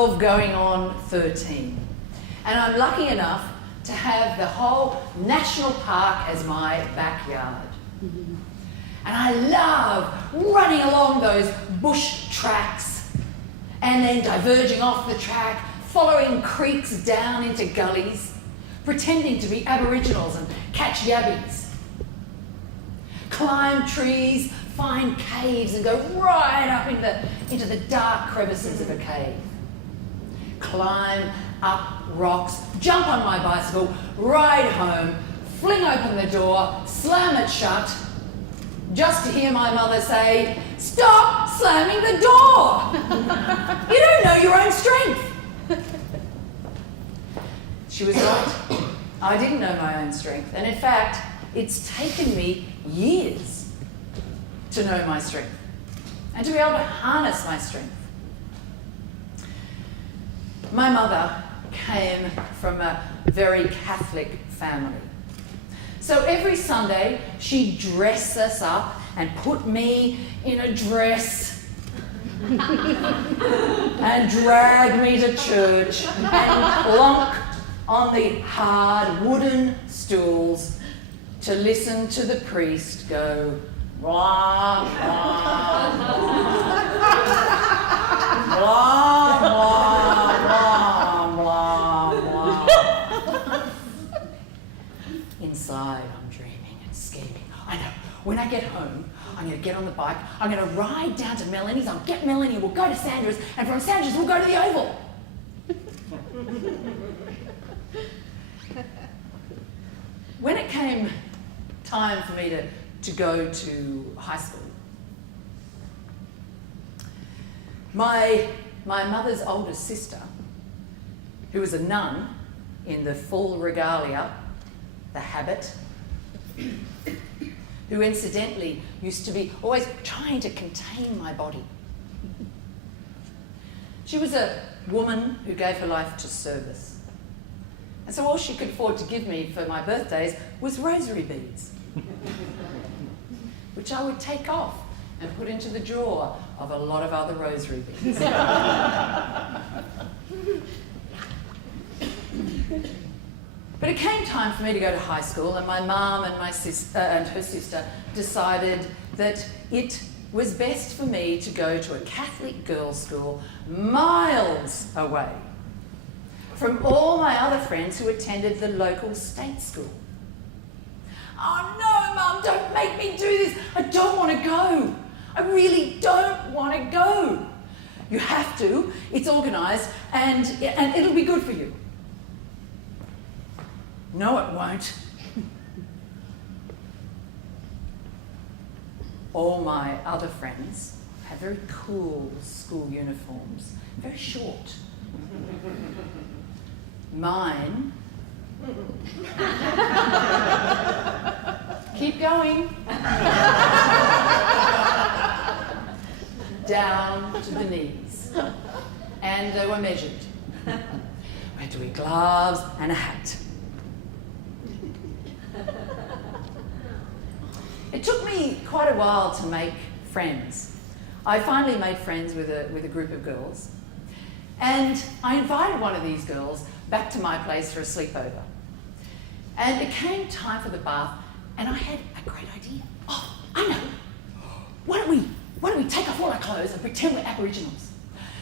12 going on 13. And I'm lucky enough to have the whole national park as my backyard. And I love running along those bush tracks and then diverging off the track, following creeks down into gullies, pretending to be Aboriginals and catch yabbies. Climb trees, find caves and go right up into the dark crevices of a cave. Climb up rocks, jump on my bicycle, ride home, fling open the door, slam it shut, just to hear my mother say, "Stop slamming the door! You don't know your own strength." She was right. I didn't know my own strength. And in fact, it's taken me years to know my strength and to be able to harness my strength. My mother came from a very Catholic family. So every Sunday, she'd dress us up and put me in a dress and drag me to church and plonk on the hard wooden stools to listen to the priest go, "Blah, blah, blah, blah, blah, blah, blah." Inside, I'm dreaming and scheming. I know, when I get home, I'm going to get on the bike, I'm going to ride down to Melanie's, I'll get Melanie, we'll go to Sandra's, and from Sandra's we'll go to the Oval. When it came time for me to go to high school, my mother's older sister, who was a nun in the full regalia, the habit, who incidentally used to be always trying to contain my body. She was a woman who gave her life to service. And so all she could afford to give me for my birthdays was rosary beads, which I would take off and put into the drawer of a lot of other rosary beads. But it came time for me to go to high school, and my mum and my sister and her sister decided that it was best for me to go to a Catholic girls' school miles away from all my other friends who attended the local state school. "Oh no, Mum, don't make me do this. I don't want to go. I really don't want to go." "You have to. It's organised and it'll be good for you." "No, it won't." All my other friends had very cool school uniforms, very short. Mine, keep going, down to the knees, and they were measured. We had to wear gloves and a hat. It took me quite a while to make friends. I finally made friends with a group of girls, and I invited one of these girls back to my place for a sleepover. And it came time for the bath, and I had a great idea. "Oh, I know. Why don't we take off all our clothes and pretend we're Aboriginals?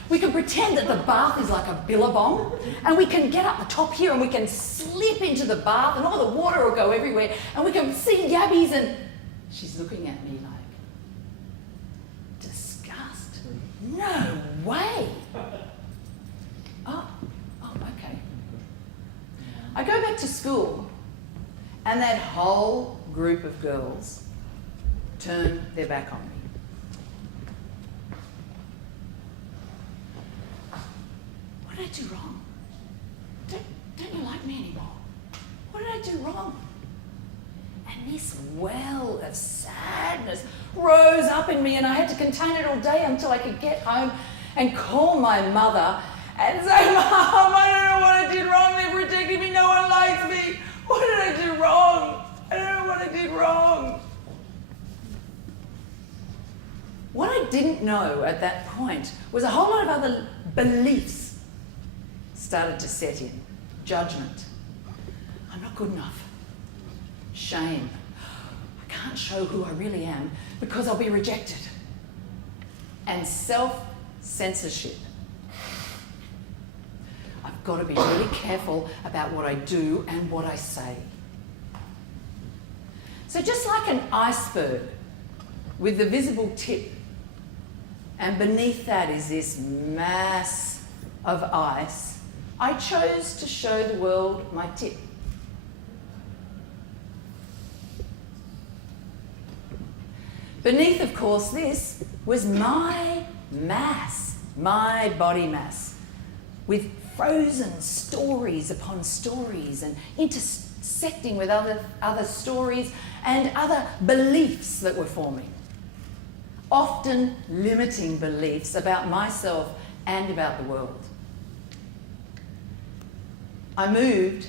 We can pretend that the bath is like a billabong, and we can get up the top here and we can slip into the bath and all the water will go everywhere, and we can see yabbies." And she's looking at me like, "Disgust. No way." Oh, okay. I go back to school, and that whole group of girls turn their back on me. What did I do wrong? Don't you like me anymore? What did I do wrong? And this well of sadness rose up in me, and I had to contain it all day until I could get home and call my mother and say, "Mom, I don't know what I did wrong. They're protecting me. No one likes me. What did I do wrong? I don't know what I did wrong." What I didn't know at that point was a whole lot of other beliefs started to set in. Judgment. I'm not good enough. Shame. I can't show who I really am because I'll be rejected. And self-censorship. I've got to be really careful about what I do and what I say. So just like an iceberg with the visible tip, and beneath that is this mass of ice, I chose to show the world my tip. Beneath, of course, this was my mass, my body mass, with frozen stories upon stories and intersecting with other stories and other beliefs that were forming. Often limiting beliefs about myself and about the world. I moved,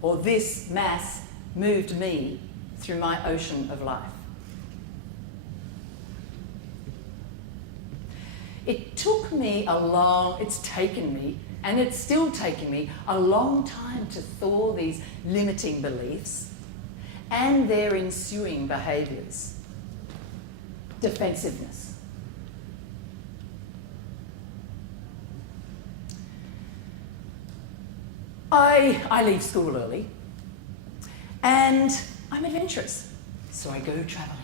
or this mass moved me through my ocean of life. It's taken me, and it's still taking me, a long time to thaw these limiting beliefs and their ensuing behaviours. Defensiveness. I leave school early, and I'm adventurous, so I go travelling.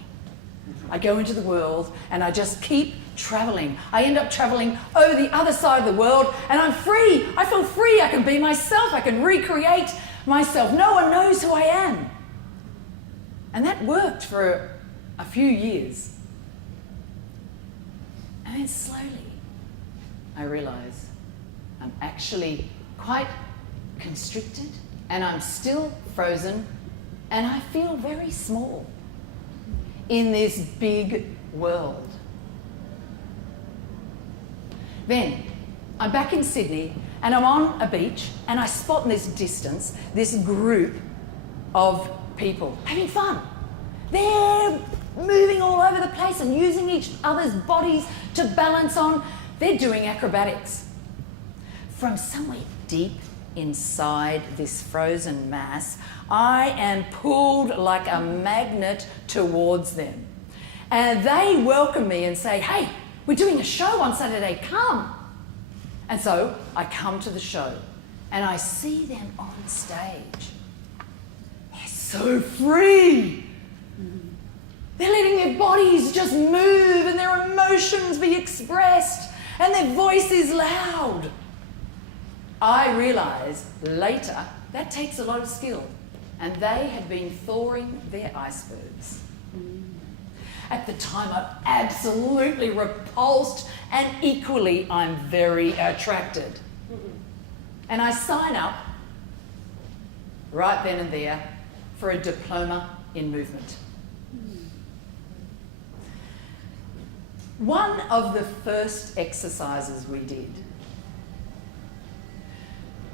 I go into the world and I just keep travelling. I end up travelling over the other side of the world and I'm free. I feel free. I can be myself. I can recreate myself. No one knows who I am. And that worked for a few years. And then slowly I realise I'm actually quite constricted and I'm still frozen and I feel very small in this big world. Then I'm back in Sydney and I'm on a beach and I spot in this distance this group of people having fun. They're moving all over the place and using each other's bodies to balance on. They're doing acrobatics. From somewhere deep inside this frozen mass, I am pulled like a magnet towards them. And they welcome me and say, hey, we're doing a show on Saturday, come. And so I come to the show and I see them on stage. They're so free. They're letting their bodies just move and their emotions be expressed and their voice is loud. I realise later that takes a lot of skill, and they had been thawing their icebergs. At the time, I'm absolutely repulsed, and equally, I'm very attracted. And I sign up right then and there for a diploma in movement. One of the first exercises we did,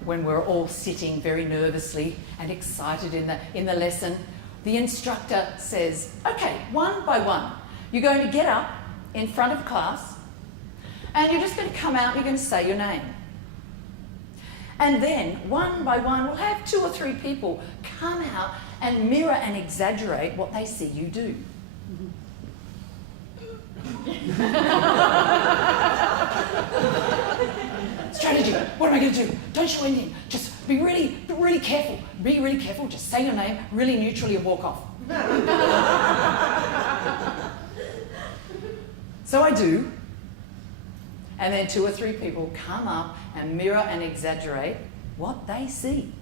when we're all sitting very nervously and excited in the lesson, the instructor says, okay, one by one, you're going to get up in front of class and you're just going to come out and you're going to say your name. And then, one by one, we'll have 2 or 3 people come out and mirror and exaggerate what they see you do. Strategy. What am I going to do? Don't show anything. Just be really careful. Be really careful. Just say your name really neutrally and walk off. So I do. And then 2 or 3 people come up and mirror and exaggerate what they see.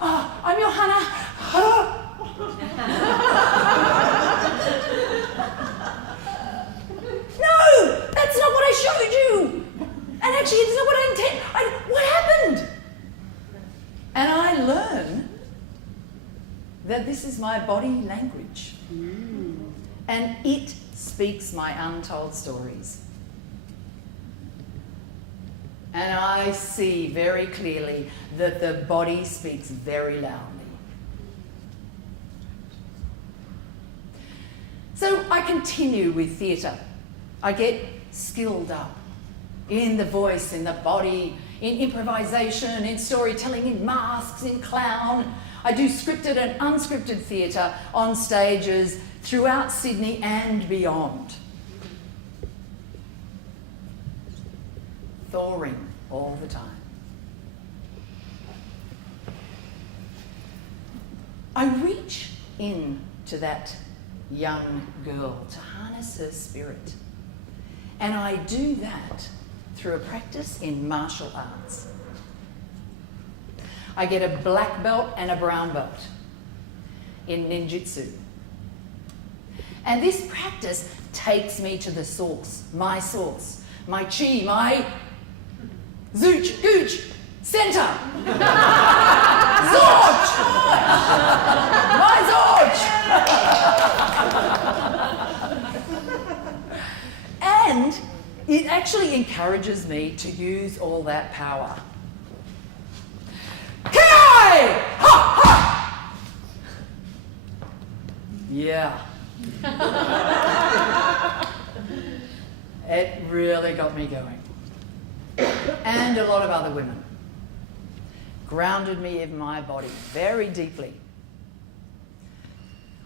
Oh, I'm Johanna. Oh. No, that's not what I showed you. And actually, it's not what I intended. What happened? And I learn that this is my body language. And it speaks my untold stories. And I see very clearly that the body speaks very loudly. So I continue with theatre. I get skilled up. in the voice, in the body, in improvisation, in storytelling, in masks, in clown. I do scripted and unscripted theatre on stages throughout Sydney and beyond. Thawing all the time. I reach in to that young girl to harness her spirit. And I do that through a practice in martial arts. I get a black belt and a brown belt in ninjutsu. And this practice takes me to the source, my chi, my zooch, gooch, center. Zorch! My Zorch! And it actually encourages me to use all that power. Kai! Ha! Ha! Yeah. It really got me going. And a lot of other women. Grounded me in my body very deeply.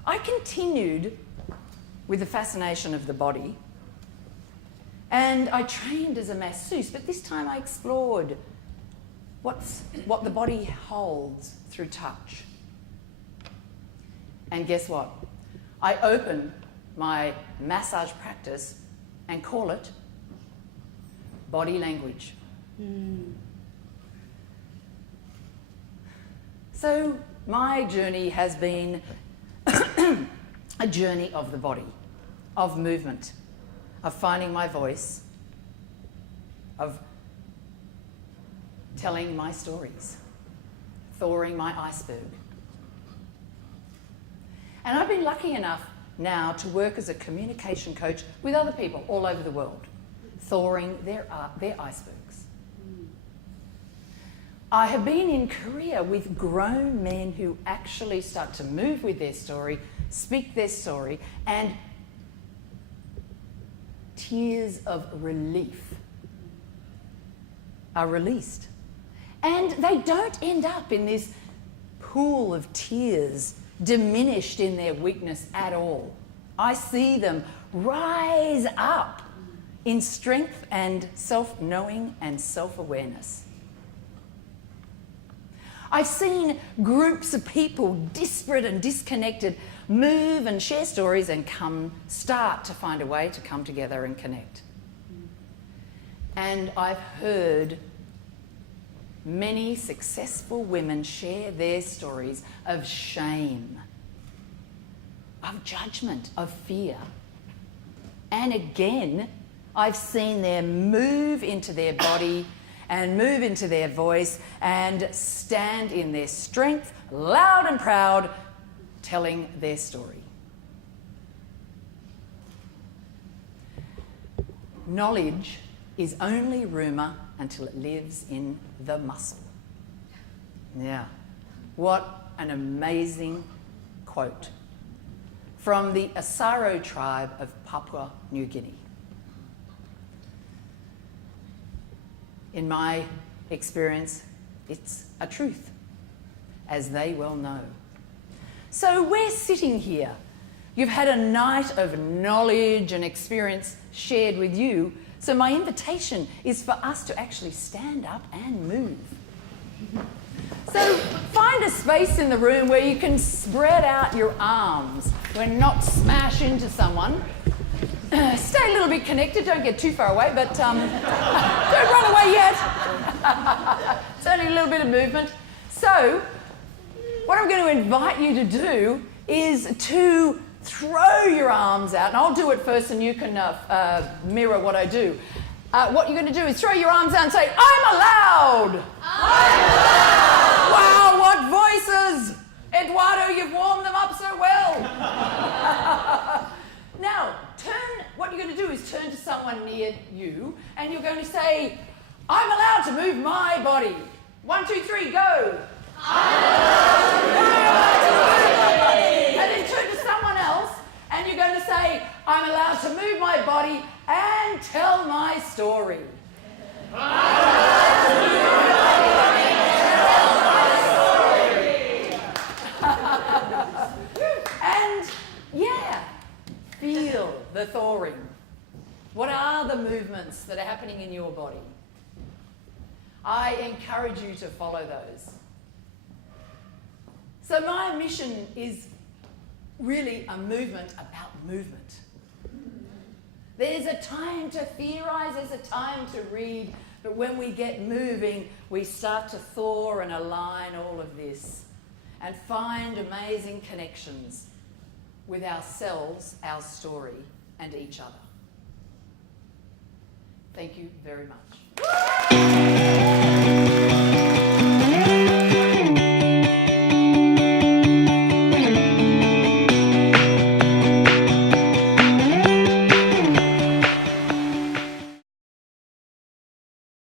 I continued with the fascination of the body, and I trained as a masseuse, but this time I explored what the body holds through touch. And guess what? I open my massage practice and call it body language. So my journey has been a journey of the body, of movement, of finding my voice, of telling my stories, thawing my iceberg. And I've been lucky enough now to work as a communication coach with other people all over the world, thawing their icebergs. I have been in Korea with grown men who actually start to move with their story, speak their story, and tears of relief are released. And they don't end up in this pool of tears, diminished in their weakness at all. I see them rise up in strength and self-knowing and self-awareness. I've seen groups of people, disparate and disconnected, move and share stories and start to find a way to come together and connect. And I've heard many successful women share their stories of shame, of judgment, of fear. And again, I've seen them move into their body and move into their voice and stand in their strength, loud and proud, telling their story. Knowledge is only rumour until it lives in the muscle. Yeah. What an amazing quote from the Asaro tribe of Papua New Guinea. In my experience, it's a truth, as they well know. So we're sitting here. You've had a night of knowledge and experience shared with you. So my invitation is for us to actually stand up and move. So find a space in the room where you can spread out your arms. When not smash into someone. Stay a little bit connected, don't get too far away, but don't run away yet. It's only a little bit of movement. So what I'm going to invite you to do is to throw your arms out, and I'll do it first and you can mirror what I do. What you're going to do is throw your arms out and say, I'm allowed! I'm allowed! Wow, what voices! Eduardo, you've warmed them up so well. Now, what you're going to do is turn to someone near you and you're going to say, I'm allowed to move my body. 1, 2, 3, go. I'm allowed to move my body. And then turn to someone else and you're going to say, I'm allowed to move my body and tell my story. body. I encourage you to follow those. So my mission is really a movement about movement. There's a time to theorize, there's a time to read, but when we get moving, we start to thaw and align all of this and find amazing connections with ourselves, our story, and each other. Thank you very much.